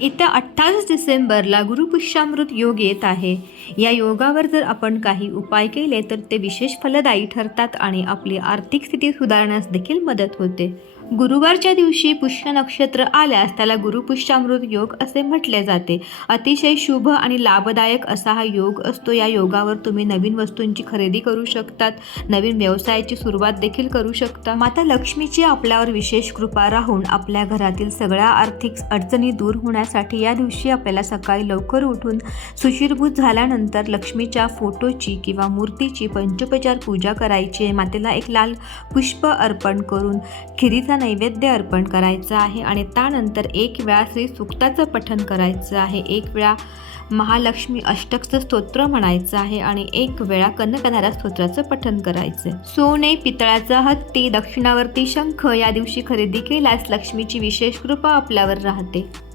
येत्या 28 डिसेंबरला गुरुपुष्यामृत योग येत आहे. या योगावर जर आपण काही उपाय केले तर ते विशेष फलदायी ठरतात आणि आपली आर्थिक स्थिती सुधारण्यास देखील मदत होते. गुरुवारच्या दिवशी पुष्य नक्षत्र आल्यास त्याला गुरुपुष्यामृत योग असे म्हटले जाते. अतिशय शुभ आणि लाभदायक असा हा योग असतो. या योगावर तुम्ही नवीन वस्तूंची खरेदी करू शकतात, नवीन व्यवसायाची सुरुवात देखील करू शकता. माता लक्ष्मीची आपल्यावर विशेष कृपा राहून आपल्या घरातील सगळ्या आर्थिक अडचणी दूर होण्यासाठी या दिवशी आपल्याला सकाळी लवकर उठून सुशीरभूत झाल्यानंतर लक्ष्मीच्या फोटोची किंवा मूर्तीची पंचोपचार पूजा करायची. मातेला एक लाल पुष्प अर्पण करून खिरीचा नैवेद्य अर्पण करायचं आहे आणि त्यानंतर एक वेळा श्री सूक्ताचं पठण करायचं आहे, एक वेळा महालक्ष्मी अष्टकचं स्तोत्र म्हणायचं आहे आणि एक वेळा कनकधारा स्तोत्राचं पठण करायचं. सोने, पितळाचा हत्ती, दक्षिणावर्ती शंख या दिवशी खरेदी केल्यास लक्ष्मीची विशेष कृपा आपल्यावर राहते.